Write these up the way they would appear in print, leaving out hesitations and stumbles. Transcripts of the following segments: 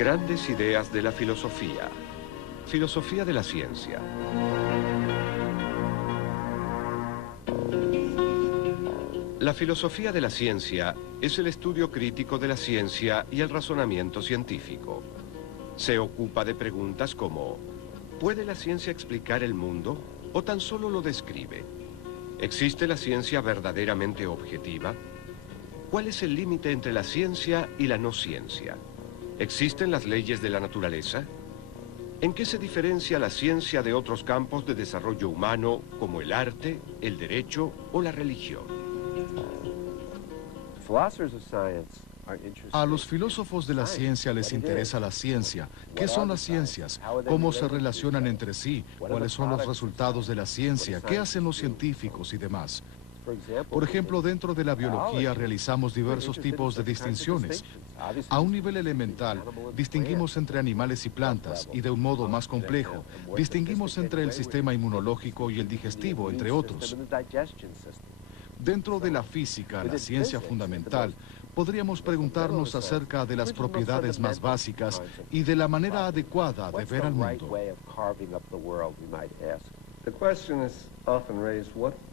Grandes ideas de la filosofía. Filosofía de la ciencia. La filosofía de la ciencia es el estudio crítico de la ciencia y el razonamiento científico. Se ocupa de preguntas como: ¿puede la ciencia explicar el mundo o tan solo lo describe? ¿Existe la ciencia verdaderamente objetiva? ¿Cuál es el límite entre la ciencia y la no ciencia? ¿Existen las leyes de la naturaleza? ¿En qué se diferencia la ciencia de otros campos de desarrollo humano como el arte, el derecho o la religión? A los filósofos de la ciencia les interesa la ciencia. ¿Qué son las ciencias? ¿Cómo se relacionan entre sí? ¿Cuáles son los resultados de la ciencia? ¿Qué hacen los científicos y demás? Por ejemplo, dentro de la biología realizamos diversos tipos de distinciones. A un nivel elemental, distinguimos entre animales y plantas, y de un modo más complejo, distinguimos entre el sistema inmunológico y el digestivo, entre otros. Dentro de la física, la ciencia fundamental, podríamos preguntarnos acerca de las propiedades más básicas y de la manera adecuada de ver al mundo.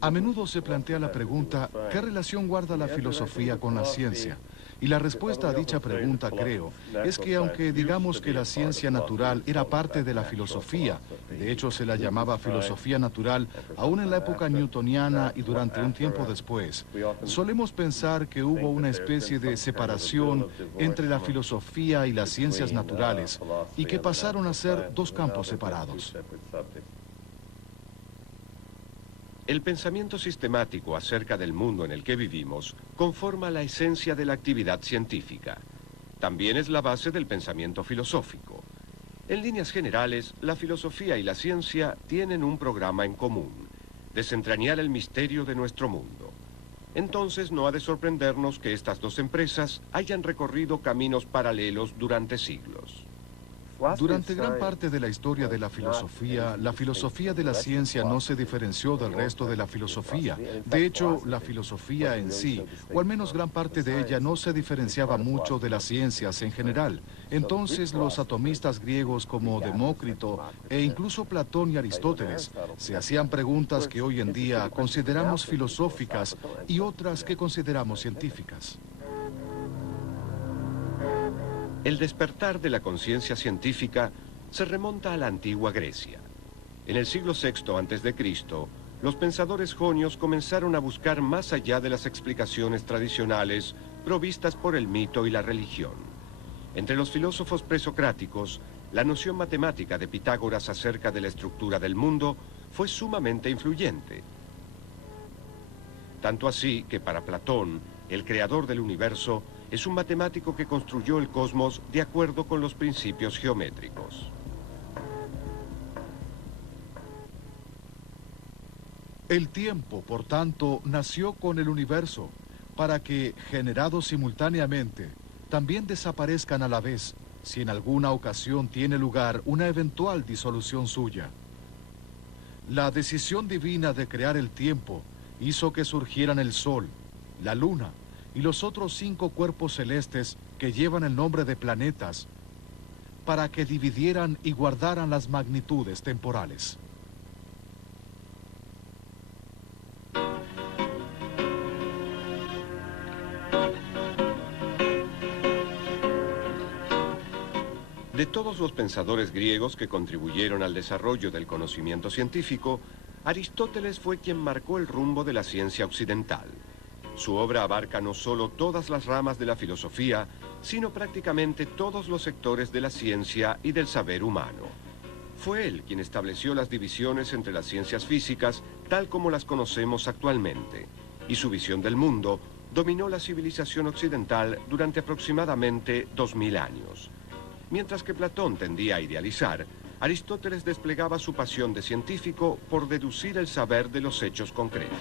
A menudo se plantea la pregunta: ¿qué relación guarda la filosofía con la ciencia? Y la respuesta a dicha pregunta, creo, es que aunque digamos que la ciencia natural era parte de la filosofía, de hecho se la llamaba filosofía natural, aún en la época newtoniana y durante un tiempo después, solemos pensar que hubo una especie de separación entre la filosofía y las ciencias naturales, y que pasaron a ser dos campos separados. El pensamiento sistemático acerca del mundo en el que vivimos conforma la esencia de la actividad científica. También es la base del pensamiento filosófico. En líneas generales, la filosofía y la ciencia tienen un programa en común: desentrañar el misterio de nuestro mundo. Entonces no ha de sorprendernos que estas dos empresas hayan recorrido caminos paralelos durante siglos. Durante gran parte de la historia de la filosofía de la ciencia no se diferenció del resto de la filosofía. De hecho, la filosofía en sí, o al menos gran parte de ella, no se diferenciaba mucho de las ciencias en general. Entonces, los atomistas griegos como Demócrito e incluso Platón y Aristóteles se hacían preguntas que hoy en día consideramos filosóficas y otras que consideramos científicas. El despertar de la conciencia científica se remonta a la antigua Grecia. En el siglo VI a.C., los pensadores jonios comenzaron a buscar más allá de las explicaciones tradicionales provistas por el mito y la religión. Entre los filósofos presocráticos, la noción matemática de Pitágoras acerca de la estructura del mundo fue sumamente influyente. Tanto así que para Platón, el creador del universo, es un matemático que construyó el cosmos de acuerdo con los principios geométricos. El tiempo, por tanto, nació con el universo, para que, generados simultáneamente, también desaparezcan a la vez, si en alguna ocasión tiene lugar una eventual disolución suya. La decisión divina de crear el tiempo hizo que surgieran el Sol, la Luna y los otros 5 cuerpos celestes que llevan el nombre de planetas, para que dividieran y guardaran las magnitudes temporales. De todos los pensadores griegos que contribuyeron al desarrollo del conocimiento científico, Aristóteles fue quien marcó el rumbo de la ciencia occidental. Su obra abarca no solo todas las ramas de la filosofía, sino prácticamente todos los sectores de la ciencia y del saber humano. Fue él quien estableció las divisiones entre las ciencias físicas tal como las conocemos actualmente, y su visión del mundo dominó la civilización occidental durante aproximadamente 2000 años. Mientras que Platón tendía a idealizar, Aristóteles desplegaba su pasión de científico por deducir el saber de los hechos concretos.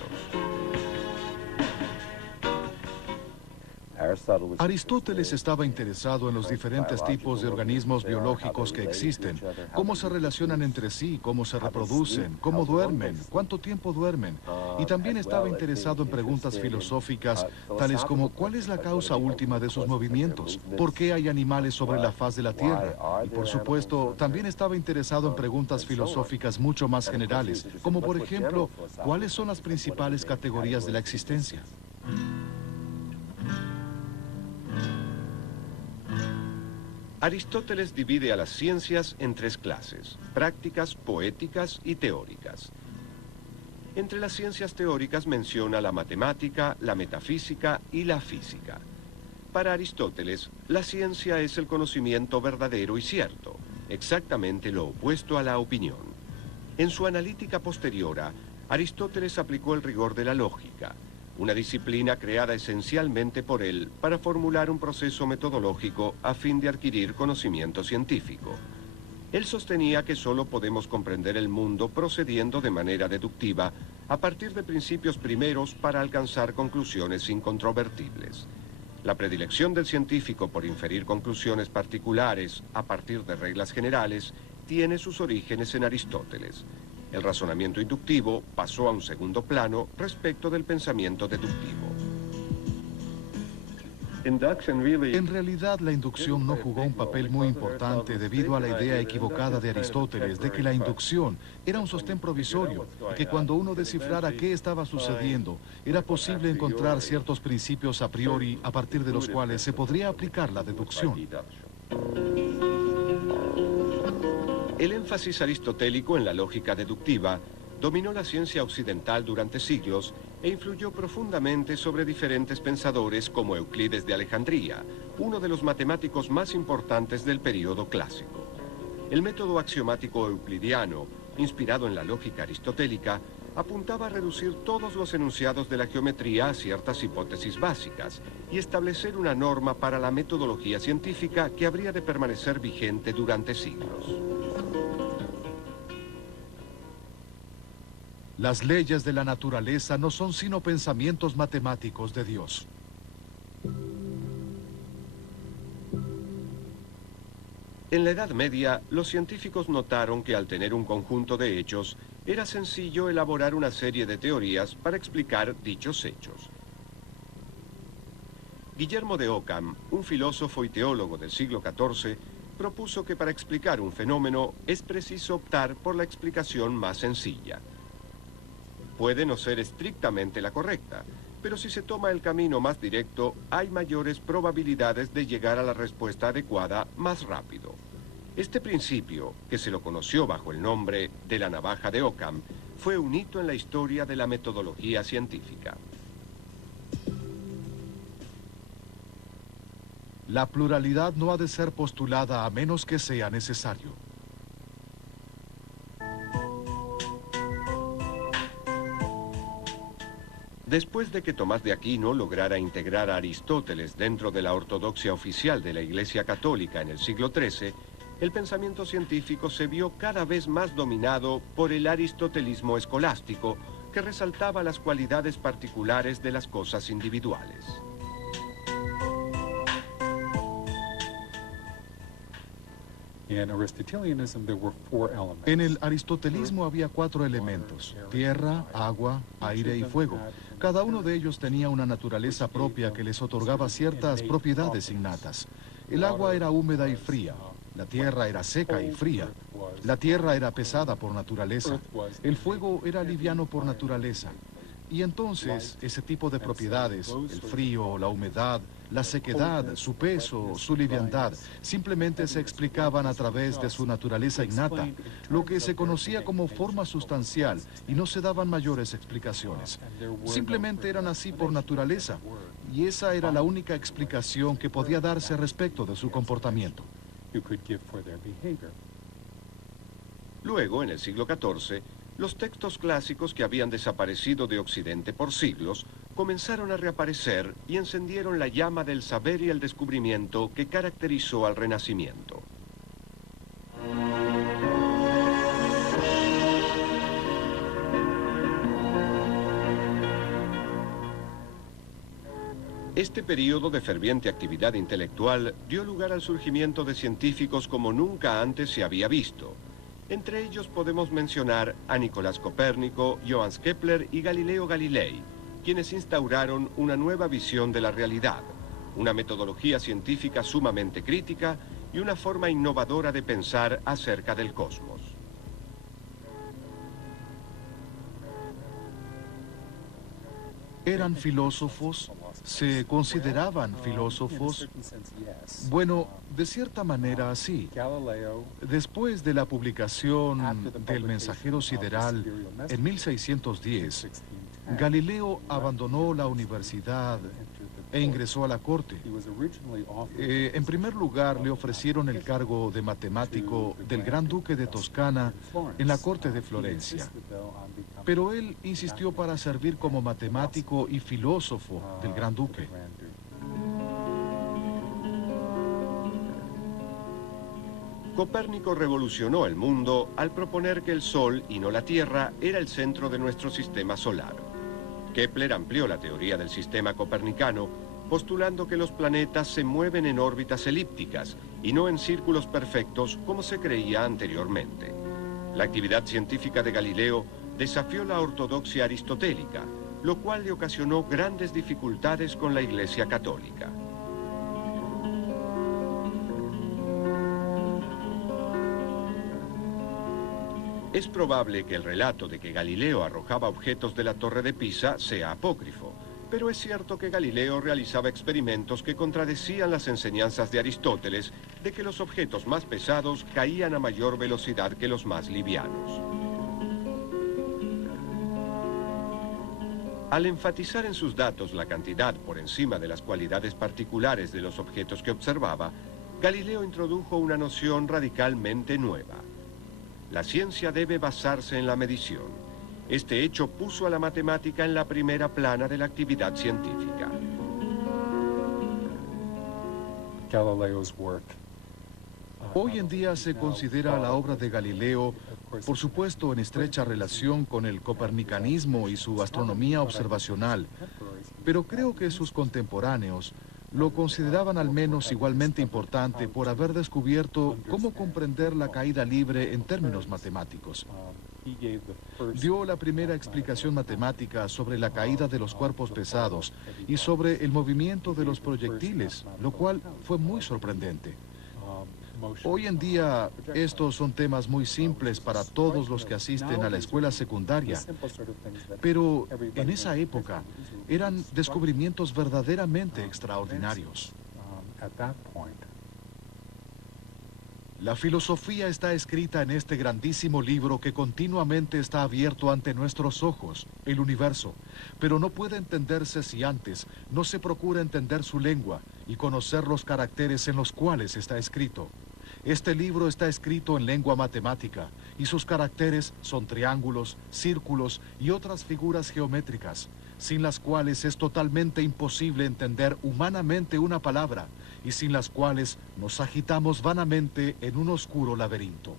Aristóteles estaba interesado en los diferentes tipos de organismos biológicos que existen, cómo se relacionan entre sí, cómo se reproducen, cómo duermen, cuánto tiempo duermen, y también estaba interesado en preguntas filosóficas, tales como ¿cuál es la causa última de sus movimientos? ¿Por qué hay animales sobre la faz de la Tierra? Y por supuesto, también estaba interesado en preguntas filosóficas mucho más generales, como por ejemplo, ¿cuáles son las principales categorías de la existencia? Aristóteles divide a las ciencias en tres clases: prácticas, poéticas y teóricas. Entre las ciencias teóricas menciona la matemática, la metafísica y la física. Para Aristóteles, la ciencia es el conocimiento verdadero y cierto, exactamente lo opuesto a la opinión. En su analítica posteriora, Aristóteles aplicó el rigor de la lógica, una disciplina creada esencialmente por él para formular un proceso metodológico a fin de adquirir conocimiento científico. Él sostenía que solo podemos comprender el mundo procediendo de manera deductiva a partir de principios primeros para alcanzar conclusiones incontrovertibles. La predilección del científico por inferir conclusiones particulares a partir de reglas generales tiene sus orígenes en Aristóteles. El razonamiento inductivo pasó a un segundo plano respecto del pensamiento deductivo. En realidad, la inducción no jugó un papel muy importante debido a la idea equivocada de Aristóteles de que la inducción era un sostén provisorio y que cuando uno descifrara qué estaba sucediendo, era posible encontrar ciertos principios a priori a partir de los cuales se podría aplicar la deducción. El énfasis aristotélico en la lógica deductiva dominó la ciencia occidental durante siglos e influyó profundamente sobre diferentes pensadores como Euclides de Alejandría, uno de los matemáticos más importantes del período clásico. El método axiomático euclidiano, inspirado en la lógica aristotélica, apuntaba a reducir todos los enunciados de la geometría a ciertas hipótesis básicas y establecer una norma para la metodología científica que habría de permanecer vigente durante siglos. Las leyes de la naturaleza no son sino pensamientos matemáticos de Dios. En la Edad Media, los científicos notaron que al tener un conjunto de hechos, era sencillo elaborar una serie de teorías para explicar dichos hechos. Guillermo de Ockham, un filósofo y teólogo del siglo XIV, propuso que para explicar un fenómeno es preciso optar por la explicación más sencilla. Puede no ser estrictamente la correcta, pero si se toma el camino más directo, hay mayores probabilidades de llegar a la respuesta adecuada más rápido. Este principio, que se lo conoció bajo el nombre de la navaja de Ockham, fue un hito en la historia de la metodología científica. La pluralidad no ha de ser postulada a menos que sea necesario. Después de que Tomás de Aquino lograra integrar a Aristóteles dentro de la ortodoxia oficial de la Iglesia Católica en el siglo XIII, el pensamiento científico se vio cada vez más dominado por el aristotelismo escolástico, que resaltaba las cualidades particulares de las cosas individuales. En el aristotelismo había 4 elementos: tierra, agua, aire y fuego. Cada uno de ellos tenía una naturaleza propia que les otorgaba ciertas propiedades innatas. El agua era húmeda y fría. La tierra era seca y fría. La tierra era pesada por naturaleza. El fuego era liviano por naturaleza. Y entonces, ese tipo de propiedades, el frío, la humedad, la sequedad, su peso, su liviandad, simplemente se explicaban a través de su naturaleza innata, lo que se conocía como forma sustancial, y no se daban mayores explicaciones. Simplemente eran así por naturaleza, y esa era la única explicación que podía darse respecto de su comportamiento. Luego, en el siglo XIV, los textos clásicos que habían desaparecido de Occidente por siglos comenzaron a reaparecer y encendieron la llama del saber y el descubrimiento que caracterizó al Renacimiento. Este periodo de ferviente actividad intelectual dio lugar al surgimiento de científicos como nunca antes se había visto. Entre ellos podemos mencionar a Nicolás Copérnico, Johannes Kepler y Galileo Galilei, quienes instauraron una nueva visión de la realidad, una metodología científica sumamente crítica y una forma innovadora de pensar acerca del cosmos. ¿Eran filósofos? ¿Se consideraban filósofos? Bueno, de cierta manera sí. Después de la publicación del Mensajero Sideral en 1610, Galileo abandonó la universidad e ingresó a la corte. En primer lugar, le ofrecieron el cargo de matemático del Gran Duque de Toscana en la corte de Florencia. Pero él insistió para servir como matemático y filósofo del Gran Duque. Copérnico revolucionó el mundo al proponer que el Sol, y no la Tierra, era el centro de nuestro sistema solar. Kepler amplió la teoría del sistema copernicano, postulando que los planetas se mueven en órbitas elípticas y no en círculos perfectos como se creía anteriormente. La actividad científica de Galileo desafió la ortodoxia aristotélica, lo cual le ocasionó grandes dificultades con la Iglesia Católica. Es probable que el relato de que Galileo arrojaba objetos de la Torre de Pisa sea apócrifo, pero es cierto que Galileo realizaba experimentos que contradecían las enseñanzas de Aristóteles de que los objetos más pesados caían a mayor velocidad que los más livianos. Al enfatizar en sus datos la cantidad por encima de las cualidades particulares de los objetos que observaba, Galileo introdujo una noción radicalmente nueva. La ciencia debe basarse en la medición. Este hecho puso a la matemática en la primera plana de la actividad científica. Hoy en día se considera la obra de Galileo, por supuesto, en estrecha relación con el copernicanismo y su astronomía observacional, pero creo que sus contemporáneos lo consideraban al menos igualmente importante por haber descubierto cómo comprender la caída libre en términos matemáticos. Dio la primera explicación matemática sobre la caída de los cuerpos pesados y sobre el movimiento de los proyectiles, lo cual fue muy sorprendente. Hoy en día, estos son temas muy simples para todos los que asisten a la escuela secundaria, pero en esa época eran descubrimientos verdaderamente extraordinarios. La filosofía está escrita en este grandísimo libro que continuamente está abierto ante nuestros ojos, el universo, pero no puede entenderse si antes no se procura entender su lengua y conocer los caracteres en los cuales está escrito. Este libro está escrito en lengua matemática y sus caracteres son triángulos, círculos y otras figuras geométricas, sin las cuales es totalmente imposible entender humanamente una palabra y sin las cuales nos agitamos vanamente en un oscuro laberinto.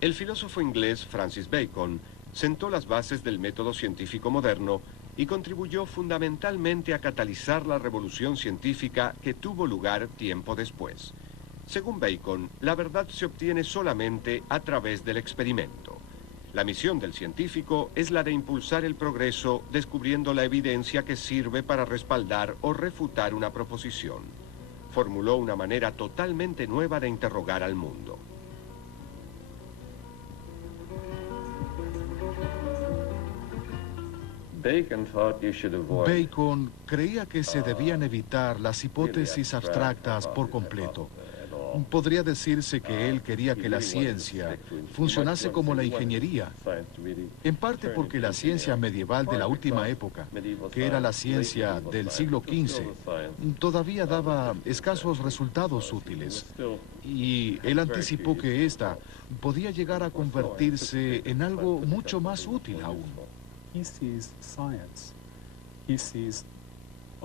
El filósofo inglés Francis Bacon sentó las bases del método científico moderno y contribuyó fundamentalmente a catalizar la revolución científica que tuvo lugar tiempo después. Según Bacon, la verdad se obtiene solamente a través del experimento. La misión del científico es la de impulsar el progreso descubriendo la evidencia que sirve para respaldar o refutar una proposición. Formuló una manera totalmente nueva de interrogar al mundo. Bacon creía que se debían evitar las hipótesis abstractas por completo. Podría decirse que él quería que la ciencia funcionase como la ingeniería, en parte porque la ciencia medieval de la última época, que era la ciencia del siglo XV, todavía daba escasos resultados útiles, y él anticipó que ésta podía llegar a convertirse en algo mucho más útil aún.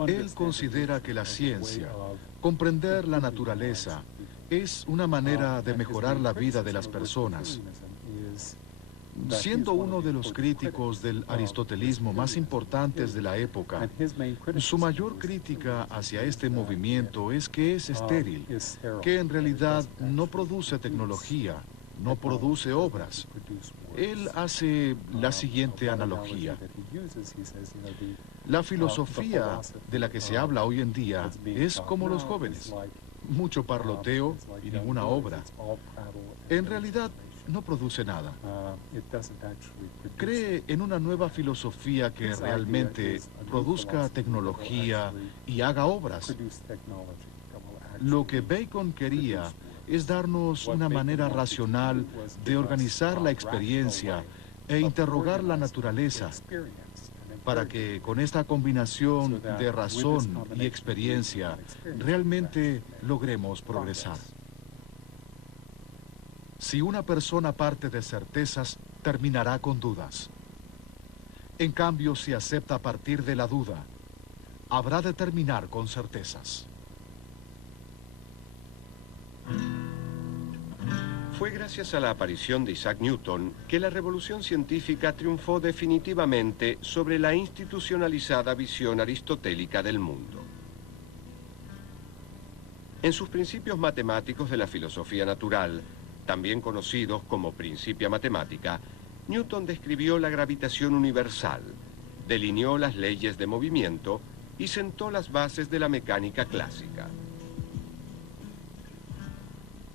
Él considera que la ciencia, comprender la naturaleza, es una manera de mejorar la vida de las personas. Siendo uno de los críticos del aristotelismo más importantes de la época, su mayor crítica hacia este movimiento es que es estéril, que en realidad no produce tecnología, no produce obras. Él hace la siguiente analogía. La filosofía de la que se habla hoy en día es como los jóvenes, mucho parloteo y ninguna obra. En realidad, no produce nada. Cree en una nueva filosofía que realmente produzca tecnología y haga obras. Lo que Bacon quería es darnos una manera racional de organizar la experiencia e interrogar la naturaleza, para que con esta combinación de razón y experiencia realmente logremos progresar. Si una persona parte de certezas, terminará con dudas. En cambio, si acepta partir de la duda, habrá de terminar con certezas. Fue gracias a la aparición de Isaac Newton que la revolución científica triunfó definitivamente sobre la institucionalizada visión aristotélica del mundo. En sus principios matemáticos de la filosofía natural, también conocidos como Principia Matemática, Newton describió la gravitación universal, delineó las leyes de movimiento y sentó las bases de la mecánica clásica.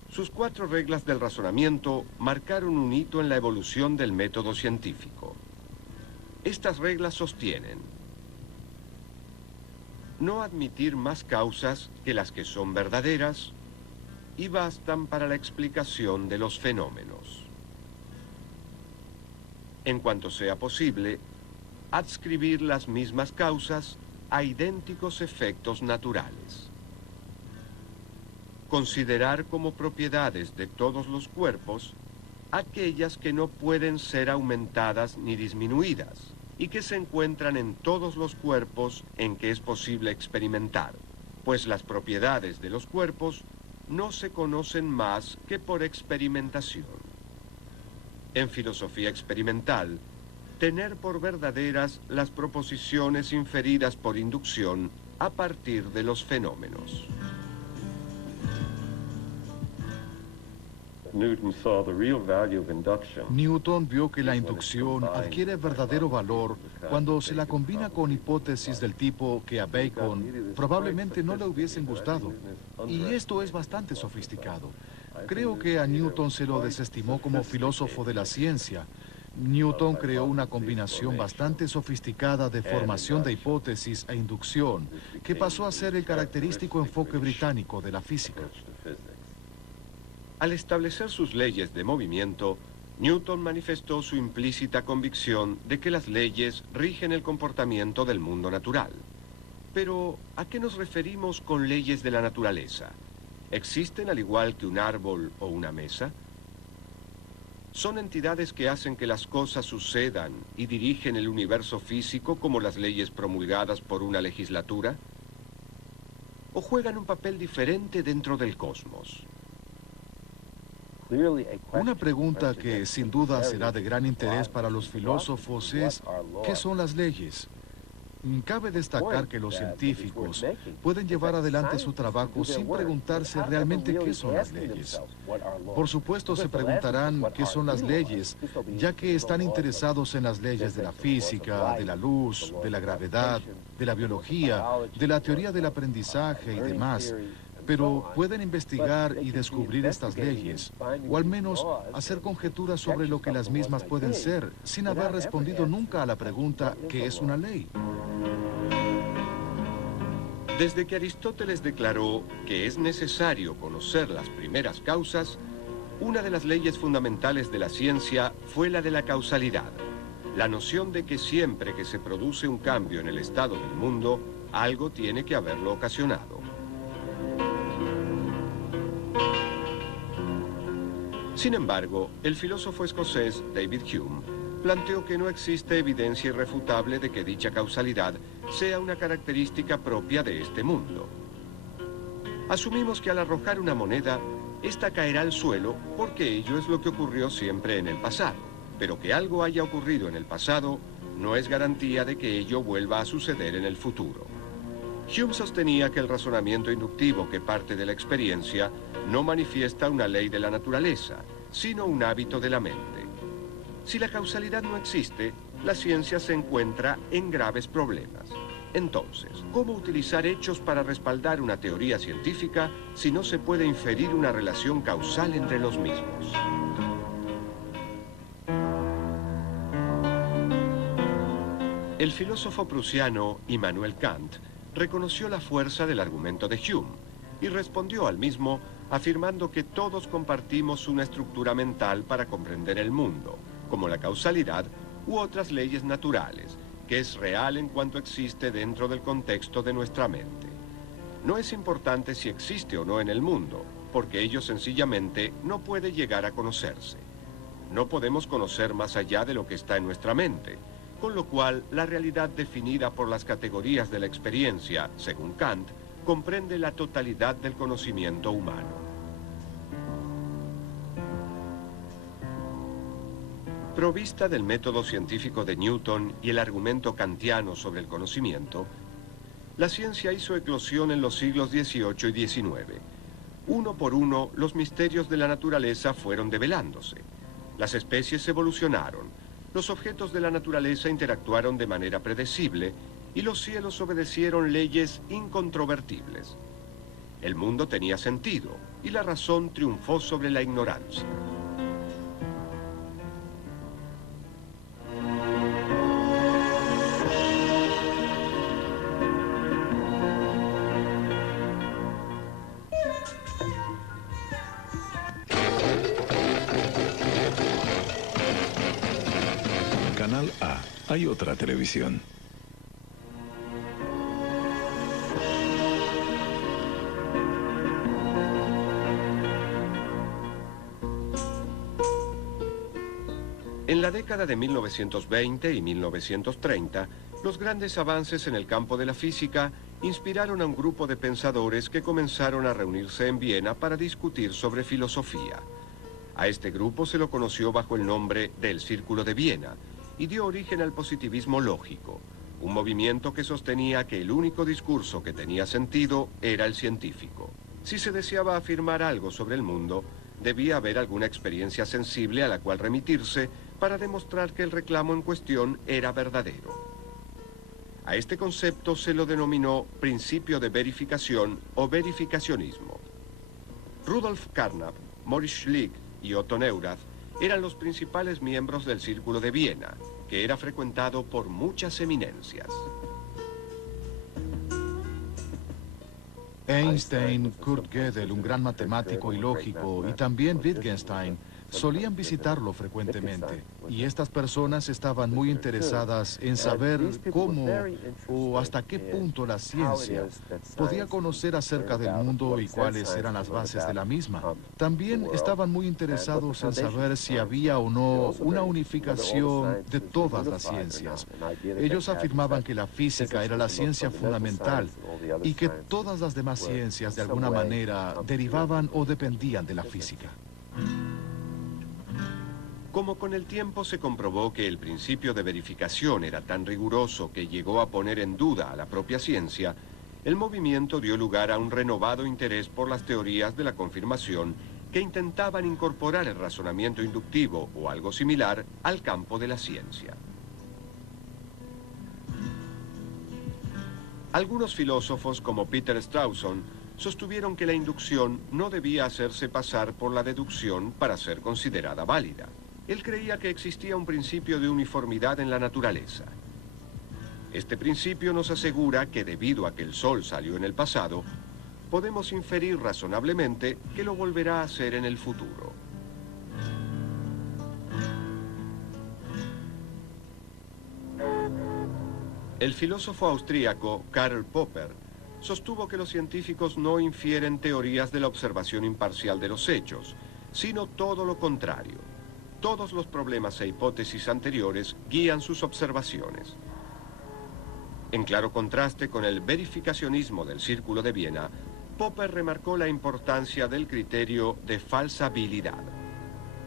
Sus 4 reglas del razonamiento marcaron un hito en la evolución del método científico. Estas reglas sostienen: no admitir más causas que las que son verdaderas y bastan para la explicación de los fenómenos. En cuanto sea posible, adscribir las mismas causas a idénticos efectos naturales. Considerar como propiedades de todos los cuerpos aquellas que no pueden ser aumentadas ni disminuidas y que se encuentran en todos los cuerpos en que es posible experimentar, pues las propiedades de los cuerpos no se conocen más que por experimentación. En filosofía experimental, tener por verdaderas las proposiciones inferidas por inducción a partir de los fenómenos. Newton vio que la inducción adquiere verdadero valor cuando se la combina con hipótesis del tipo que a Bacon probablemente no le hubiesen gustado. Y esto es bastante sofisticado. Creo que a Newton se lo desestimó como filósofo de la ciencia. Newton creó una combinación bastante sofisticada de formación de hipótesis e inducción, que pasó a ser el característico enfoque británico de la física. Al establecer sus leyes de movimiento, Newton manifestó su implícita convicción de que las leyes rigen el comportamiento del mundo natural. Pero, ¿a qué nos referimos con leyes de la naturaleza? ¿Existen al igual que un árbol o una mesa? ¿Son entidades que hacen que las cosas sucedan y dirigen el universo físico como las leyes promulgadas por una legislatura? ¿O juegan un papel diferente dentro del cosmos? Una pregunta que sin duda será de gran interés para los filósofos es: ¿qué son las leyes? Cabe destacar que los científicos pueden llevar adelante su trabajo sin preguntarse realmente qué son las leyes. Por supuesto se preguntarán qué son las leyes, ya que están interesados en las leyes de la física, de la luz, de la gravedad, de la biología, de la teoría del aprendizaje y demás. Pero pueden investigar y descubrir estas leyes, o al menos hacer conjeturas sobre lo que las mismas pueden ser, sin haber respondido nunca a la pregunta ¿qué es una ley? Desde que Aristóteles declaró que es necesario conocer las primeras causas, una de las leyes fundamentales de la ciencia fue la de la causalidad, la noción de que siempre que se produce un cambio en el estado del mundo, algo tiene que haberlo ocasionado. Sin embargo, el filósofo escocés David Hume planteó que no existe evidencia irrefutable de que dicha causalidad sea una característica propia de este mundo. Asumimos que al arrojar una moneda, esta caerá al suelo porque ello es lo que ocurrió siempre en el pasado. pero que algo haya ocurrido en el pasado no es garantía de que ello vuelva a suceder en el futuro. Hume sostenía que el razonamiento inductivo que parte de la experiencia no manifiesta una ley de la naturaleza, sino un hábito de la mente. Si la causalidad no existe, la ciencia se encuentra en graves problemas. Entonces, ¿cómo utilizar hechos para respaldar una teoría científica si no se puede inferir una relación causal entre los mismos? El filósofo prusiano Immanuel Kant reconoció la fuerza del argumento de Hume y respondió al mismo afirmando que todos compartimos una estructura mental para comprender el mundo, como la causalidad u otras leyes naturales, que es real en cuanto existe dentro del contexto de nuestra mente. No es importante si existe o no en el mundo, porque ello sencillamente no puede llegar a conocerse. No podemos conocer más allá de lo que está en nuestra mente, con lo cual la realidad definida por las categorías de la experiencia, según Kant, comprende la totalidad del conocimiento humano. Provista del método científico de Newton y el argumento kantiano sobre el conocimiento, la ciencia hizo eclosión en los siglos XVIII y XIX. Uno por uno, los misterios de la naturaleza fueron develándose. Las especies evolucionaron, los objetos de la naturaleza interactuaron de manera predecible y los cielos obedecieron leyes incontrovertibles. El mundo tenía sentido y la razón triunfó sobre la ignorancia. Canal A. Hay otra televisión. En la década de 1920 y 1930, los grandes avances en el campo de la física inspiraron a un grupo de pensadores que comenzaron a reunirse en Viena para discutir sobre filosofía. A este grupo se lo conoció bajo el nombre del Círculo de Viena y dio origen al positivismo lógico, un movimiento que sostenía que el único discurso que tenía sentido era el científico. Si se deseaba afirmar algo sobre el mundo, debía haber alguna experiencia sensible a la cual remitirse para demostrar que el reclamo en cuestión era verdadero. A este concepto se lo denominó principio de verificación o verificacionismo. Rudolf Carnap, Maurice Schlick y Otto Neurath eran los principales miembros del Círculo de Viena, que era frecuentado por muchas eminencias. Einstein, Kurt Gödel, un gran matemático y lógico, y también Wittgenstein, solían visitarlo frecuentemente. Y estas personas estaban muy interesadas en saber cómo o hasta qué punto la ciencia podía conocer acerca del mundo y cuáles eran las bases de la misma. También estaban muy interesados en saber si había o no una unificación de todas las ciencias. Ellos afirmaban que la física era la ciencia fundamental y que todas las demás ciencias de alguna manera derivaban o dependían de la física. Como con el tiempo se comprobó que el principio de verificación era tan riguroso que llegó a poner en duda a la propia ciencia, el movimiento dio lugar a un renovado interés por las teorías de la confirmación que intentaban incorporar el razonamiento inductivo o algo similar al campo de la ciencia. Algunos filósofos, como Peter Strawson, sostuvieron que la inducción no debía hacerse pasar por la deducción para ser considerada válida. Él creía que existía un principio de uniformidad en la naturaleza. Este principio nos asegura que debido a que el Sol salió en el pasado, podemos inferir razonablemente que lo volverá a hacer en el futuro. El filósofo austríaco Karl Popper sostuvo que los científicos no infieren teorías de la observación imparcial de los hechos, sino todo lo contrario. Todos los problemas e hipótesis anteriores guían sus observaciones. En claro contraste con el verificacionismo del Círculo de Viena, Popper remarcó la importancia del criterio de falsabilidad.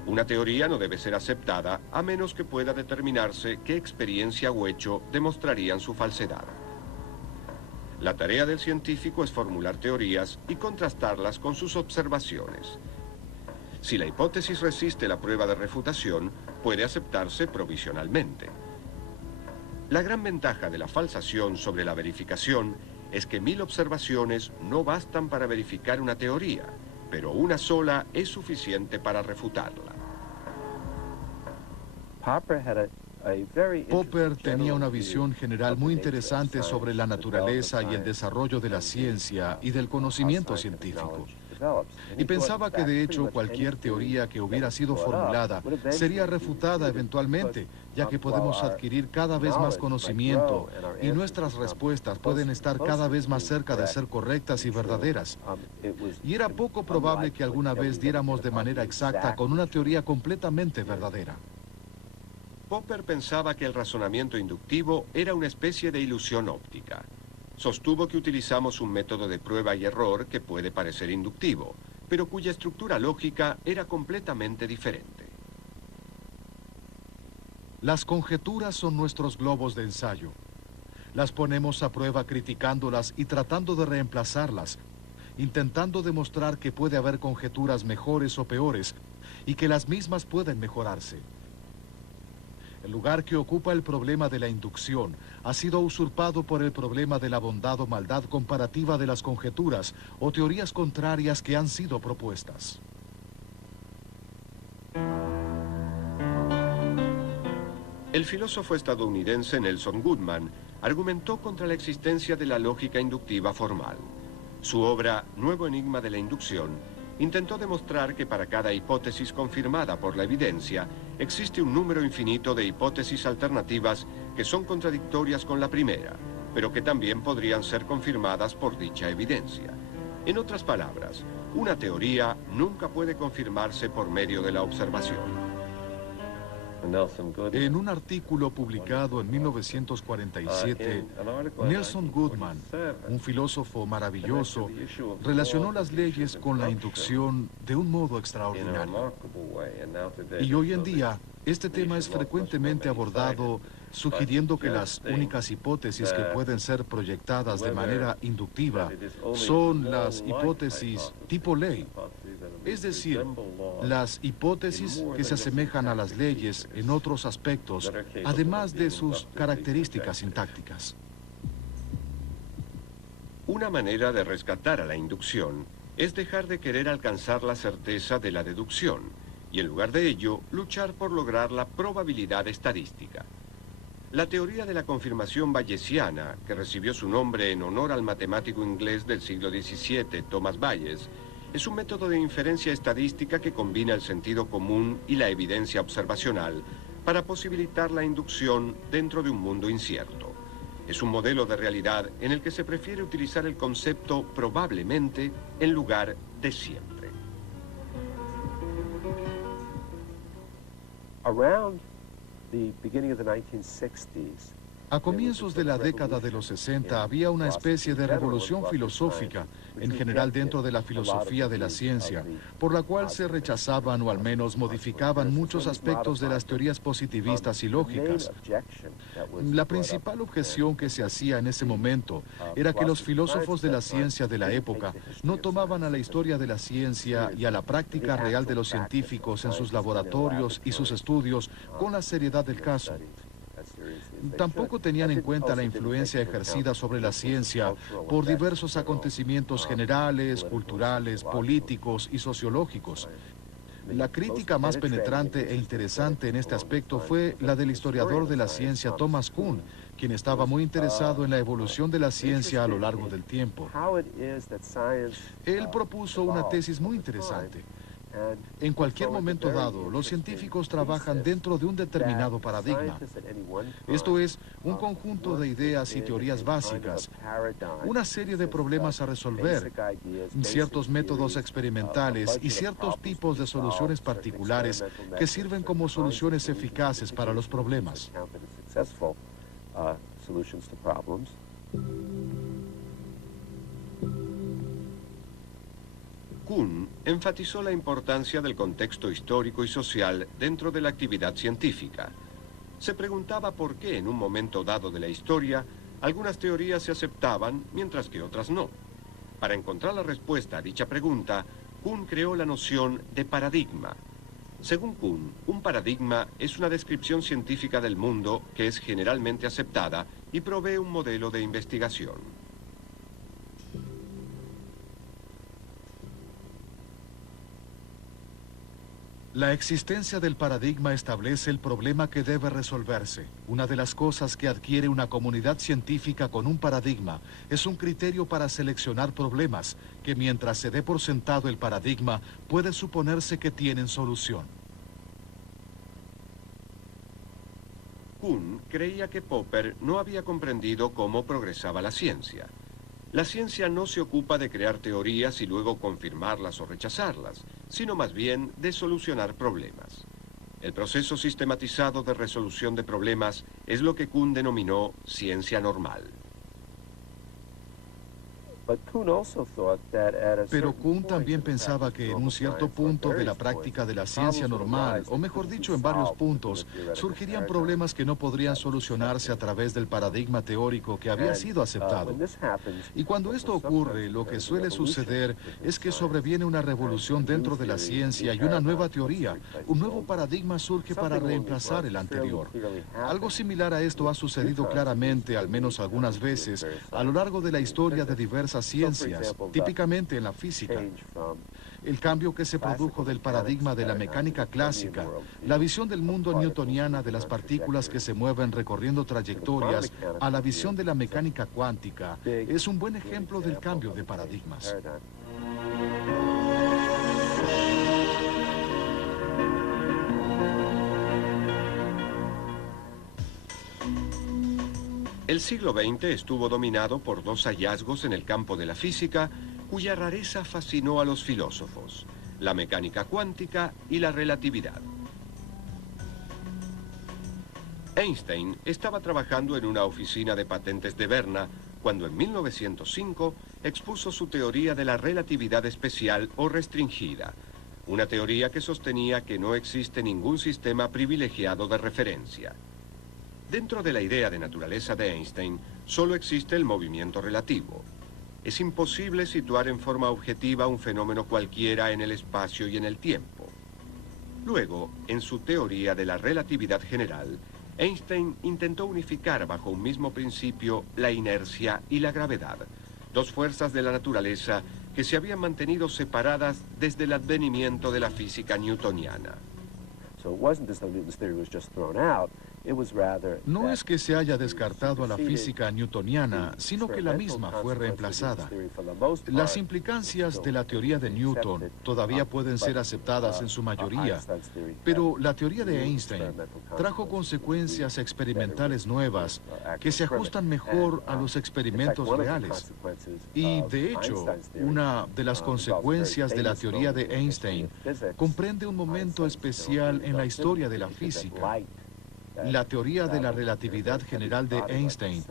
Una teoría no debe ser aceptada a menos que pueda determinarse qué experiencia o hecho demostrarían su falsedad. La tarea del científico es formular teorías y contrastarlas con sus observaciones. Si la hipótesis resiste la prueba de refutación, puede aceptarse provisionalmente. La gran ventaja de la falsación sobre la verificación es que 1000 observaciones no bastan para verificar una teoría, pero una sola es suficiente para refutarla. Popper tenía una visión general muy interesante sobre la naturaleza y el desarrollo de la ciencia y del conocimiento científico. Y pensaba que de hecho cualquier teoría que hubiera sido formulada sería refutada eventualmente, ya que podemos adquirir cada vez más conocimiento y nuestras respuestas pueden estar cada vez más cerca de ser correctas y verdaderas. Y era poco probable que alguna vez diéramos de manera exacta con una teoría completamente verdadera. Popper pensaba que el razonamiento inductivo era una especie de ilusión óptica. Sostuvo que utilizamos un método de prueba y error que puede parecer inductivo, pero cuya estructura lógica era completamente diferente. Las conjeturas son nuestros globos de ensayo. Las ponemos a prueba criticándolas y tratando de reemplazarlas, intentando demostrar que puede haber conjeturas mejores o peores y que las mismas pueden mejorarse. El lugar que ocupa el problema de la inducción ha sido usurpado por el problema de la bondad o maldad comparativa de las conjeturas o teorías contrarias que han sido propuestas. El filósofo estadounidense Nelson Goodman argumentó contra la existencia de la lógica inductiva formal. Su obra, Nuevo enigma de la inducción, intentó demostrar que para cada hipótesis confirmada por la evidencia, existe un número infinito de hipótesis alternativas que son contradictorias con la primera, pero que también podrían ser confirmadas por dicha evidencia. En otras palabras, una teoría nunca puede confirmarse por medio de la observación. En un artículo publicado en 1947, Nelson Goodman, un filósofo maravilloso, relacionó las leyes con la inducción de un modo extraordinario. Y hoy en día, este tema es frecuentemente abordado, sugiriendo que las únicas hipótesis que pueden ser proyectadas de manera inductiva son las hipótesis tipo ley. Es decir, las hipótesis que se asemejan a las leyes en otros aspectos, además de sus características sintácticas. Una manera de rescatar a la inducción es dejar de querer alcanzar la certeza de la deducción y en lugar de ello, luchar por lograr la probabilidad estadística. La teoría de la confirmación bayesiana, que recibió su nombre en honor al matemático inglés del siglo XVII, Thomas Bayes, es un método de inferencia estadística que combina el sentido común y la evidencia observacional para posibilitar la inducción dentro de un mundo incierto. Es un modelo de realidad en el que se prefiere utilizar el concepto probablemente en lugar de siempre. Around the beginning of the 1960s, A comienzos de la década de los 60 había una especie de revolución filosófica, en general dentro de la filosofía de la ciencia, por la cual se rechazaban o al menos modificaban muchos aspectos de las teorías positivistas y lógicas. La principal objeción que se hacía en ese momento era que los filósofos de la ciencia de la época no tomaban a la historia de la ciencia y a la práctica real de los científicos en sus laboratorios y sus estudios con la seriedad del caso. Tampoco tenían en cuenta la influencia ejercida sobre la ciencia por diversos acontecimientos generales, culturales, políticos y sociológicos. La crítica más penetrante e interesante en este aspecto fue la del historiador de la ciencia Thomas Kuhn, quien estaba muy interesado en la evolución de la ciencia a lo largo del tiempo. Él propuso una tesis muy interesante. En cualquier momento dado, los científicos trabajan dentro de un determinado paradigma. Esto es, un conjunto de ideas y teorías básicas, una serie de problemas a resolver, ciertos métodos experimentales y ciertos tipos de soluciones particulares que sirven como soluciones eficaces para los problemas. Kuhn enfatizó la importancia del contexto histórico y social dentro de la actividad científica. Se preguntaba por qué en un momento dado de la historia algunas teorías se aceptaban mientras que otras no. Para encontrar la respuesta a dicha pregunta, Kuhn creó la noción de paradigma. Según Kuhn, un paradigma es una descripción científica del mundo que es generalmente aceptada y provee un modelo de investigación. La existencia del paradigma establece el problema que debe resolverse. Una de las cosas que adquiere una comunidad científica con un paradigma es un criterio para seleccionar problemas que, mientras se dé por sentado el paradigma, puede suponerse que tienen solución. Kuhn creía que Popper no había comprendido cómo progresaba la ciencia. La ciencia no se ocupa de crear teorías y luego confirmarlas o rechazarlas, sino más bien de solucionar problemas. El proceso sistematizado de resolución de problemas es lo que Kuhn denominó ciencia normal. Pero Kuhn también pensaba que en un cierto punto de la práctica de la ciencia normal, o mejor dicho, en varios puntos, surgirían problemas que no podrían solucionarse a través del paradigma teórico que había sido aceptado. Y cuando esto ocurre, lo que suele suceder es que sobreviene una revolución dentro de la ciencia y una nueva teoría. Un nuevo paradigma surge para reemplazar el anterior. Algo similar a esto ha sucedido claramente, al menos algunas veces, a lo largo de la historia de diversas ciencias, típicamente en la física. El cambio que se produjo del paradigma de la mecánica clásica, la visión del mundo newtoniana de las partículas que se mueven recorriendo trayectorias, a la visión de la mecánica cuántica, es un buen ejemplo del cambio de paradigmas. El siglo XX estuvo dominado por dos hallazgos en el campo de la física cuya rareza fascinó a los filósofos: la mecánica cuántica y la relatividad. Einstein estaba trabajando en una oficina de patentes de Berna cuando en 1905 expuso su teoría de la relatividad especial o restringida, una teoría que sostenía que no existe ningún sistema privilegiado de referencia. Dentro de la idea de naturaleza de Einstein, solo existe el movimiento relativo. Es imposible situar en forma objetiva un fenómeno cualquiera en el espacio y en el tiempo. Luego, en su teoría de la relatividad general, Einstein intentó unificar bajo un mismo principio la inercia y la gravedad, dos fuerzas de la naturaleza que se habían mantenido separadas desde el advenimiento de la física newtoniana. No es que se haya descartado a la física newtoniana, sino que la misma fue reemplazada. Las implicancias de la teoría de Newton todavía pueden ser aceptadas en su mayoría, pero la teoría de Einstein trajo consecuencias experimentales nuevas que se ajustan mejor a los experimentos reales. Y, de hecho, una de las consecuencias de la teoría de Einstein comprende un momento especial en la historia de la física. La teoría de la relatividad general de Einstein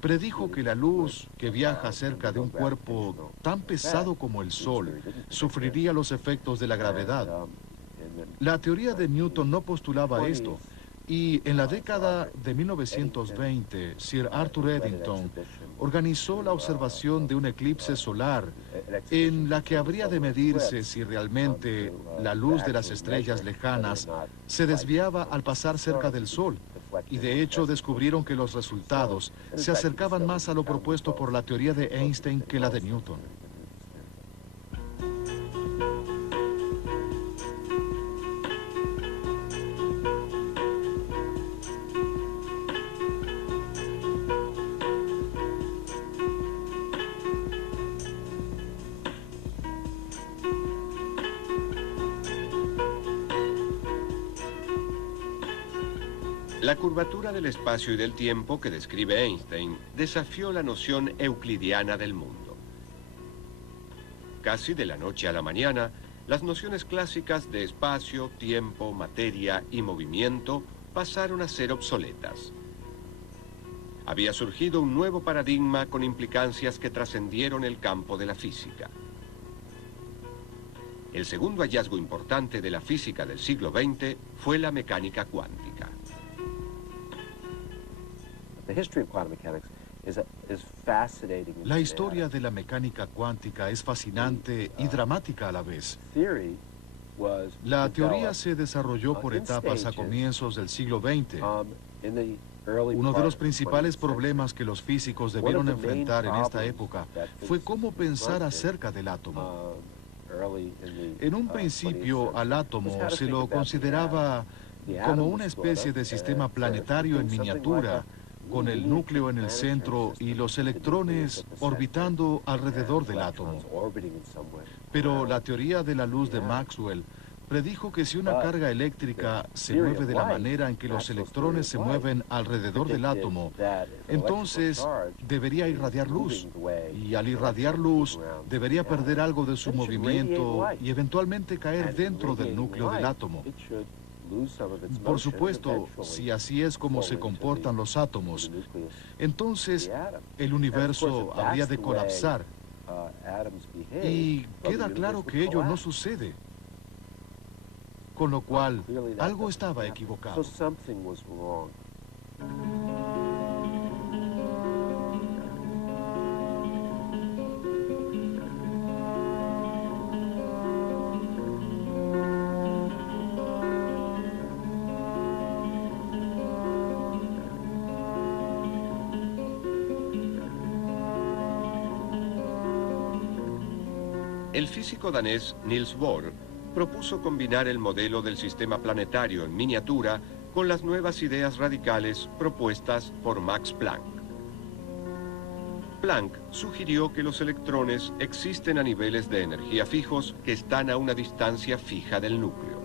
predijo que la luz que viaja cerca de un cuerpo tan pesado como el Sol sufriría los efectos de la gravedad. La teoría de Newton no postulaba esto, y en la década de 1920, Sir Arthur Eddington organizó la observación de un eclipse solar en la que habría de medirse si realmente la luz de las estrellas lejanas se desviaba al pasar cerca del Sol. Y de hecho descubrieron que los resultados se acercaban más a lo propuesto por la teoría de Einstein que la de Newton. La curvatura del espacio y del tiempo que describe Einstein desafió la noción euclidiana del mundo. Casi de la noche a la mañana, las nociones clásicas de espacio, tiempo, materia y movimiento pasaron a ser obsoletas. Había surgido un nuevo paradigma con implicancias que trascendieron el campo de la física. El segundo hallazgo importante de la física del siglo XX fue la mecánica cuántica. La historia de la mecánica cuántica es fascinante y dramática a la vez. La teoría se desarrolló por etapas a comienzos del siglo XX. Uno de los principales problemas que los físicos debieron enfrentar en esta época fue cómo pensar acerca del átomo. En un principio, al átomo se lo consideraba como una especie de sistema planetario en miniatura, con el núcleo en el centro y los electrones orbitando alrededor del átomo. Pero la teoría de la luz de Maxwell predijo que si una carga eléctrica se mueve de la manera en que los electrones se mueven alrededor del átomo, entonces debería irradiar luz. Y al irradiar luz, debería perder algo de su movimiento y eventualmente caer dentro del núcleo del átomo. Por supuesto, si así es como se comportan los átomos, entonces el universo habría de colapsar. Y queda claro que ello no sucede. Con lo cual, algo estaba equivocado. El físico danés Niels Bohr propuso combinar el modelo del sistema planetario en miniatura con las nuevas ideas radicales propuestas por Max Planck. Planck sugirió que los electrones existen a niveles de energía fijos que están a una distancia fija del núcleo.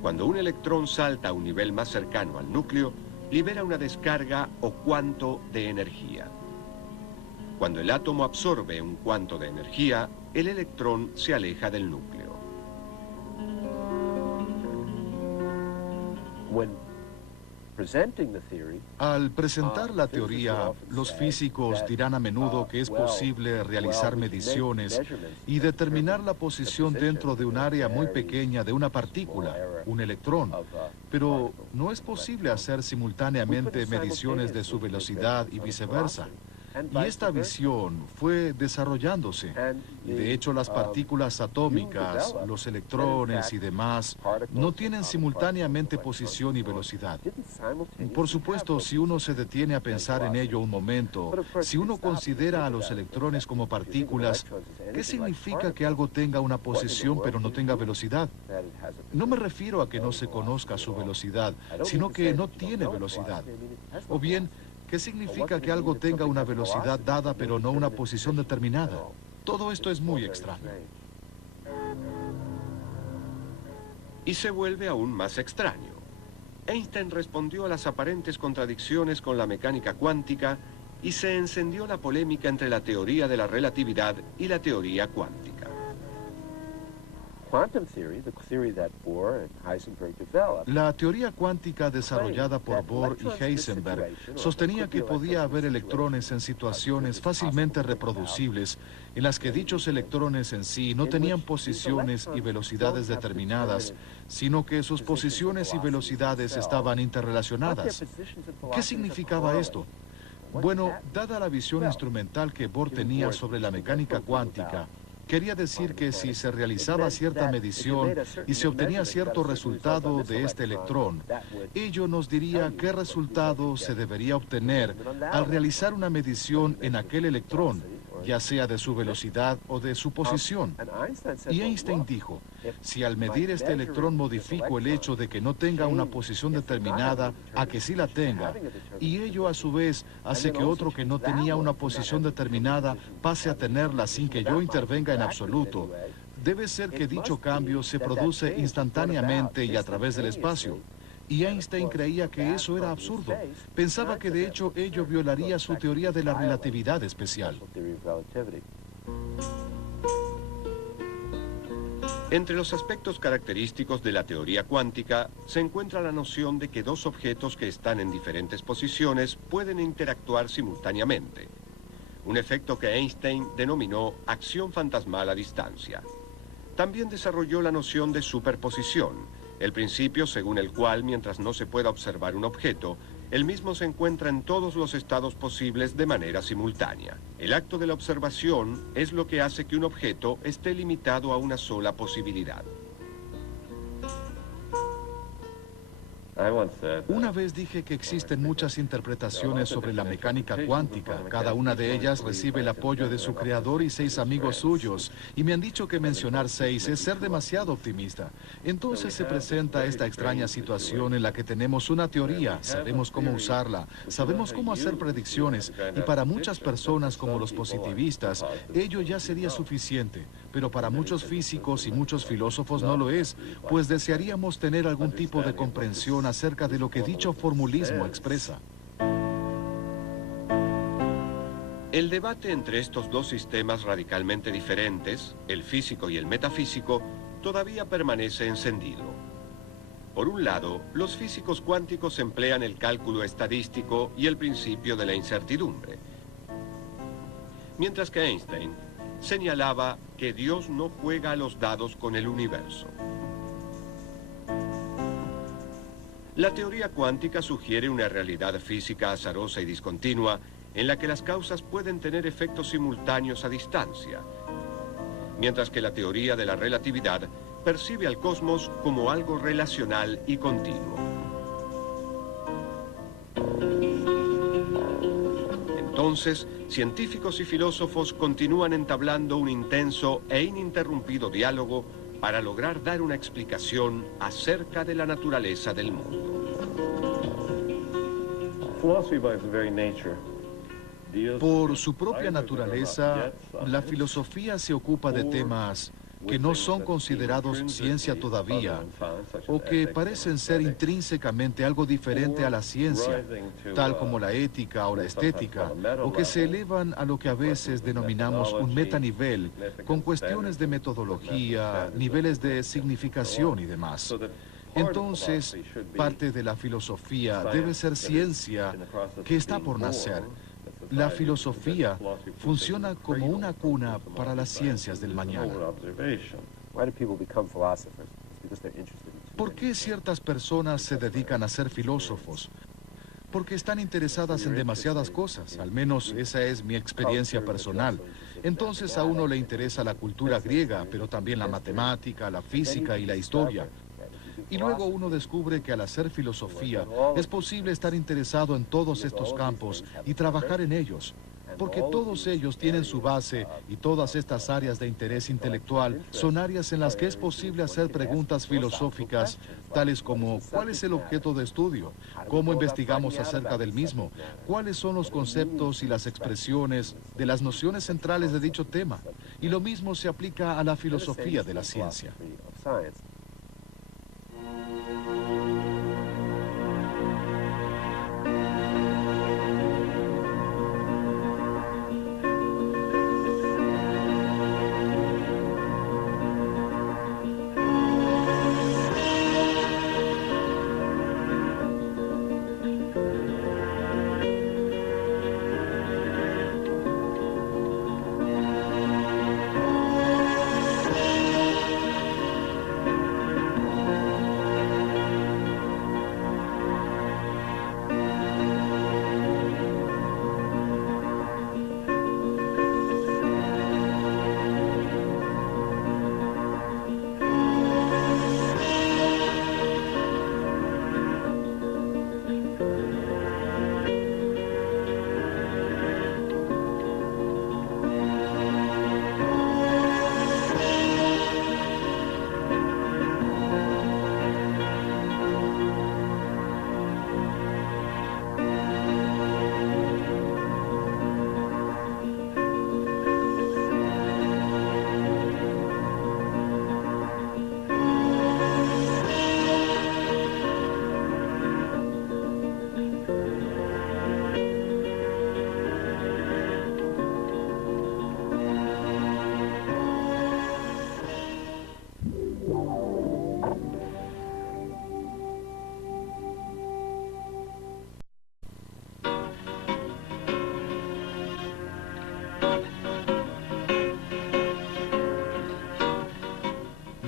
Cuando un electrón salta a un nivel más cercano al núcleo, libera una descarga o cuanto de energía. Cuando el átomo absorbe un cuanto de energía, el electrón se aleja del núcleo. Al presentar la teoría, los físicos dirán a menudo que es posible realizar mediciones y determinar la posición dentro de un área muy pequeña de una partícula, un electrón, pero no es posible hacer simultáneamente mediciones de su velocidad y viceversa. Y esta visión fue desarrollándose. De hecho, las partículas atómicas, los electrones y demás, no tienen simultáneamente posición y velocidad. Por supuesto, si uno se detiene a pensar en ello un momento, si uno considera a los electrones como partículas, ¿qué significa que algo tenga una posición pero no tenga velocidad? No me refiero a que no se conozca su velocidad, sino que no tiene velocidad. O bien, ¿qué significa que algo tenga una velocidad dada pero no una posición determinada? Todo esto es muy extraño. Y se vuelve aún más extraño. Einstein respondió a las aparentes contradicciones con la mecánica cuántica y se encendió la polémica entre la teoría de la relatividad y la teoría cuántica. La teoría cuántica desarrollada por Bohr y Heisenberg sostenía que podía haber electrones en situaciones fácilmente reproducibles en las que dichos electrones en sí no tenían posiciones y velocidades determinadas, sino que sus posiciones y velocidades estaban interrelacionadas. ¿Qué significaba esto? Bueno, dada la visión instrumental que Bohr tenía sobre la mecánica cuántica, quería decir que si se realizaba cierta medición y se obtenía cierto resultado de este electrón, ello nos diría qué resultado se debería obtener al realizar una medición en aquel electrón, ya sea de su velocidad o de su posición. Y Einstein dijo, si al medir este electrón modifico el hecho de que no tenga una posición determinada a que sí la tenga, y ello a su vez hace que otro que no tenía una posición determinada pase a tenerla sin que yo intervenga en absoluto, debe ser que dicho cambio se produce instantáneamente y a través del espacio. Y Einstein creía que eso era absurdo. Pensaba que de hecho ello violaría su teoría de la relatividad especial. Entre los aspectos característicos de la teoría cuántica se encuentra la noción de que dos objetos que están en diferentes posiciones pueden interactuar simultáneamente. Un efecto que Einstein denominó acción fantasmal a distancia. También desarrolló la noción de superposición, el principio según el cual, mientras no se pueda observar un objeto, el mismo se encuentra en todos los estados posibles de manera simultánea. El acto de la observación es lo que hace que un objeto esté limitado a una sola posibilidad. Una vez dije que existen muchas interpretaciones sobre la mecánica cuántica. Cada una de ellas recibe el apoyo de su creador y 6 amigos suyos. Y me han dicho que mencionar 6 es ser demasiado optimista. Entonces se presenta esta extraña situación en la que tenemos una teoría, sabemos cómo usarla, sabemos cómo hacer predicciones. Y para muchas personas como los positivistas, ello ya sería suficiente. Pero para muchos físicos y muchos filósofos no lo es, pues desearíamos tener algún tipo de comprensión acerca de lo que dicho formulismo expresa. El debate entre estos dos sistemas radicalmente diferentes, el físico y el metafísico, todavía permanece encendido. Por un lado, los físicos cuánticos emplean el cálculo estadístico y el principio de la incertidumbre, mientras que Einstein señalaba que Dios no juega a los dados con el universo. La teoría cuántica sugiere una realidad física azarosa y discontinua en la que las causas pueden tener efectos simultáneos a distancia, mientras que la teoría de la relatividad percibe al cosmos como algo relacional y continuo. Entonces, científicos y filósofos continúan entablando un intenso e ininterrumpido diálogo para lograr dar una explicación acerca de la naturaleza del mundo. Por su propia naturaleza, la filosofía se ocupa de temas que no son considerados ciencia todavía, o que parecen ser intrínsecamente algo diferente a la ciencia, tal como la ética o la estética, o que se elevan a lo que a veces denominamos un metanivel, con cuestiones de metodología, niveles de significación y demás. Entonces, parte de la filosofía debe ser ciencia que está por nacer. La filosofía funciona como una cuna para las ciencias del mañana. ¿Por qué ciertas personas se dedican a ser filósofos? Porque están interesadas en demasiadas cosas, al menos esa es mi experiencia personal. Entonces a uno le interesa la cultura griega, pero también la matemática, la física y la historia. Y luego uno descubre que al hacer filosofía es posible estar interesado en todos estos campos y trabajar en ellos, porque todos ellos tienen su base y todas estas áreas de interés intelectual son áreas en las que es posible hacer preguntas filosóficas, tales como ¿cuál es el objeto de estudio? ¿Cómo investigamos acerca del mismo? ¿Cuáles son los conceptos y las expresiones de las nociones centrales de dicho tema? Y lo mismo se aplica a la filosofía de la ciencia.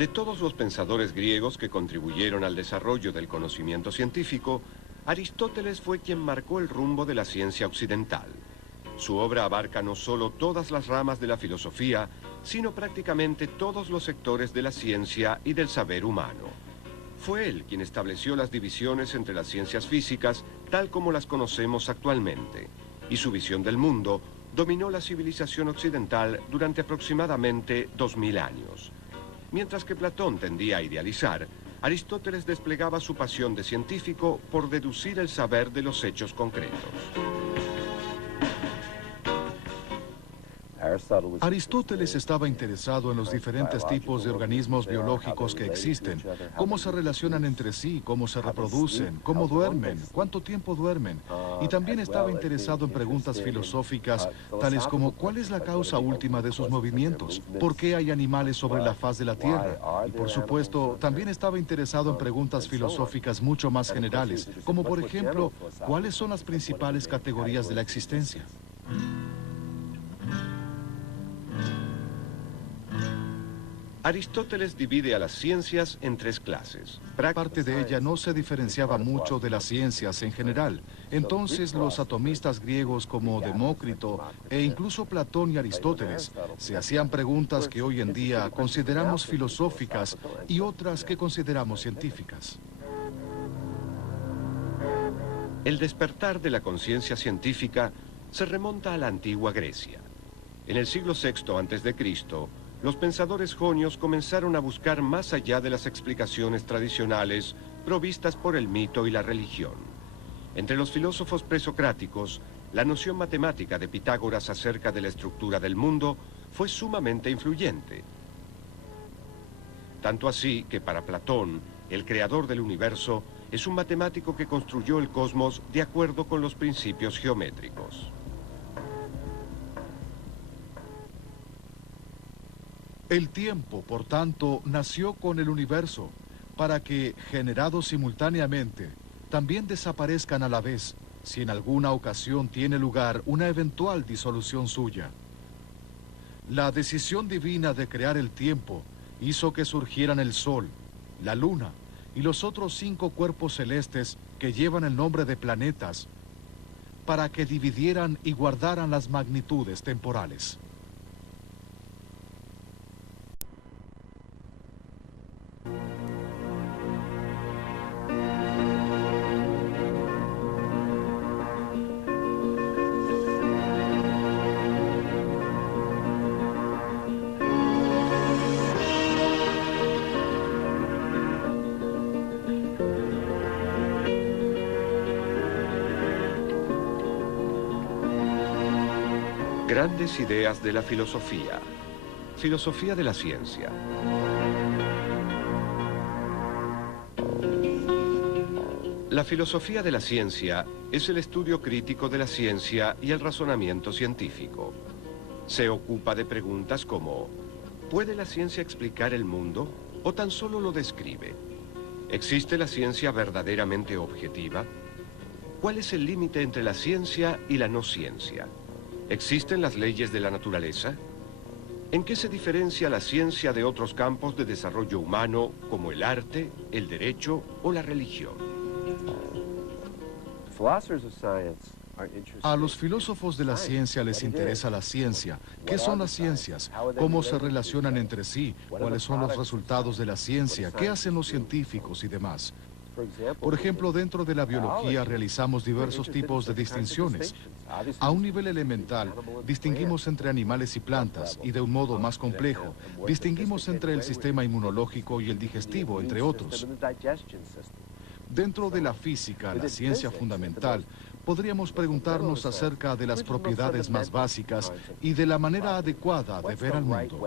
De todos los pensadores griegos que contribuyeron al desarrollo del conocimiento científico, Aristóteles fue quien marcó el rumbo de la ciencia occidental. Su obra abarca no solo todas las ramas de la filosofía, sino prácticamente todos los sectores de la ciencia y del saber humano. Fue él quien estableció las divisiones entre las ciencias físicas tal como las conocemos actualmente, y su visión del mundo dominó la civilización occidental durante aproximadamente 2000 años. Mientras que Platón tendía a idealizar, Aristóteles desplegaba su pasión de científico por deducir el saber de los hechos concretos. Aristóteles estaba interesado en los diferentes tipos de organismos biológicos que existen, cómo se relacionan entre sí, cómo se reproducen, cómo duermen, cuánto tiempo duermen. Y también estaba interesado en preguntas filosóficas, tales como ¿cuál es la causa última de sus movimientos? ¿Por qué hay animales sobre la faz de la Tierra? Y por supuesto, también estaba interesado en preguntas filosóficas mucho más generales, como por ejemplo, ¿cuáles son las principales categorías de la existencia? Aristóteles divide a las ciencias en tres clases. Parte de ella no se diferenciaba mucho de las ciencias en general. Entonces los atomistas griegos como Demócrito e incluso Platón y Aristóteles se hacían preguntas que hoy en día consideramos filosóficas y otras que consideramos científicas. El despertar de la conciencia científica se remonta a la antigua Grecia. En el siglo VI a.C., los pensadores jonios comenzaron a buscar más allá de las explicaciones tradicionales provistas por el mito y la religión. Entre los filósofos presocráticos, la noción matemática de Pitágoras acerca de la estructura del mundo fue sumamente influyente. Tanto así que para Platón, el creador del universo, es un matemático que construyó el cosmos de acuerdo con los principios geométricos. El tiempo, por tanto, nació con el universo, para que, generados simultáneamente, también desaparezcan a la vez, si en alguna ocasión tiene lugar una eventual disolución suya. La decisión divina de crear el tiempo hizo que surgieran el Sol, la Luna y los otros 5 cuerpos celestes que llevan el nombre de planetas, para que dividieran y guardaran las magnitudes temporales. Grandes ideas de la filosofía. Filosofía de la ciencia. La filosofía de la ciencia es el estudio crítico de la ciencia y el razonamiento científico. Se ocupa de preguntas como: ¿puede la ciencia explicar el mundo o tan solo lo describe? ¿Existe la ciencia verdaderamente objetiva? ¿Cuál es el límite entre la ciencia y la no ciencia? ¿Existen las leyes de la naturaleza? ¿En qué se diferencia la ciencia de otros campos de desarrollo humano como el arte, el derecho o la religión? A los filósofos de la ciencia les interesa la ciencia. ¿Qué son las ciencias? ¿Cómo se relacionan entre sí? ¿Cuáles son los resultados de la ciencia? ¿Qué hacen los científicos y demás? Por ejemplo, dentro de la biología realizamos diversos tipos de distinciones. A un nivel elemental, distinguimos entre animales y plantas, y de un modo más complejo, distinguimos entre el sistema inmunológico y el digestivo, entre otros. Dentro de la física, la ciencia fundamental, podríamos preguntarnos acerca de las propiedades más básicas y de la manera adecuada de ver al mundo.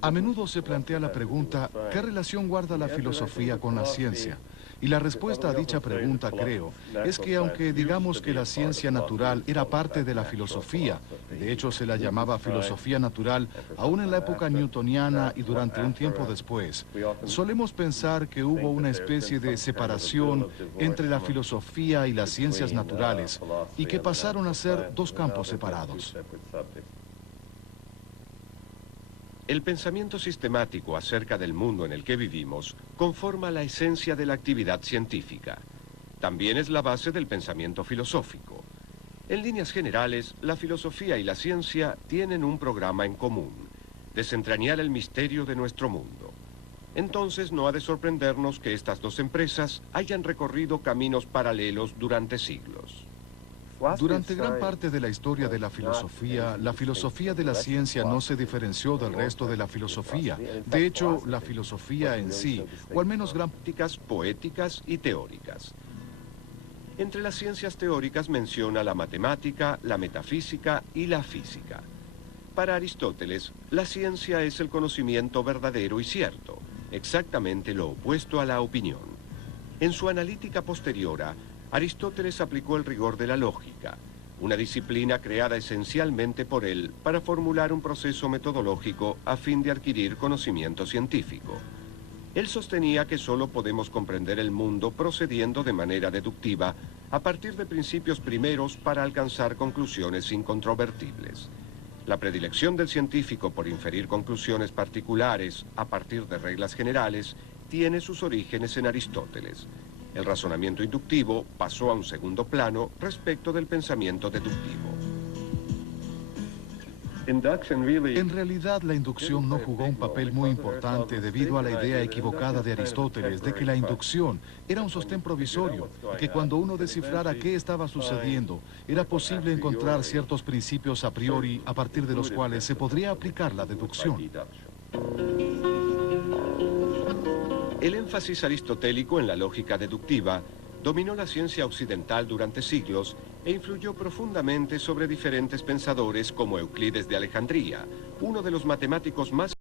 A menudo se plantea la pregunta, ¿qué relación guarda la filosofía con la ciencia? Y la respuesta a dicha pregunta, creo, es que aunque digamos que la ciencia natural era parte de la filosofía, de hecho se la llamaba filosofía natural, aún en la época newtoniana y durante un tiempo después, solemos pensar que hubo una especie de separación entre la filosofía y las ciencias naturales, y que pasaron a ser dos campos separados. El pensamiento sistemático acerca del mundo en el que vivimos conforma la esencia de la actividad científica. También es la base del pensamiento filosófico. En líneas generales, la filosofía y la ciencia tienen un programa en común: desentrañar el misterio de nuestro mundo. Entonces no ha de sorprendernos que estas dos empresas hayan recorrido caminos paralelos durante siglos. Durante gran parte de la historia de la filosofía de la ciencia no se diferenció del resto de la filosofía. De hecho, la filosofía en sí, o al menos gran prácticas poéticas y teóricas. Entre las ciencias teóricas menciona la matemática, la metafísica y la física. Para Aristóteles, la ciencia es el conocimiento verdadero y cierto, exactamente lo opuesto a la opinión. En su analítica posteriora, Aristóteles aplicó el rigor de la lógica, una disciplina creada esencialmente por él para formular un proceso metodológico a fin de adquirir conocimiento científico. Él sostenía que solo podemos comprender el mundo procediendo de manera deductiva a partir de principios primeros para alcanzar conclusiones incontrovertibles. La predilección del científico por inferir conclusiones particulares a partir de reglas generales tiene sus orígenes en Aristóteles. El razonamiento inductivo pasó a un segundo plano respecto del pensamiento deductivo. En realidad, la inducción no jugó un papel muy importante debido a la idea equivocada de Aristóteles de que la inducción era un sostén provisorio, que cuando uno descifrara qué estaba sucediendo, era posible encontrar ciertos principios a priori a partir de los cuales se podría aplicar la deducción. El énfasis aristotélico en la lógica deductiva dominó la ciencia occidental durante siglos e influyó profundamente sobre diferentes pensadores como Euclides de Alejandría, uno de los matemáticos más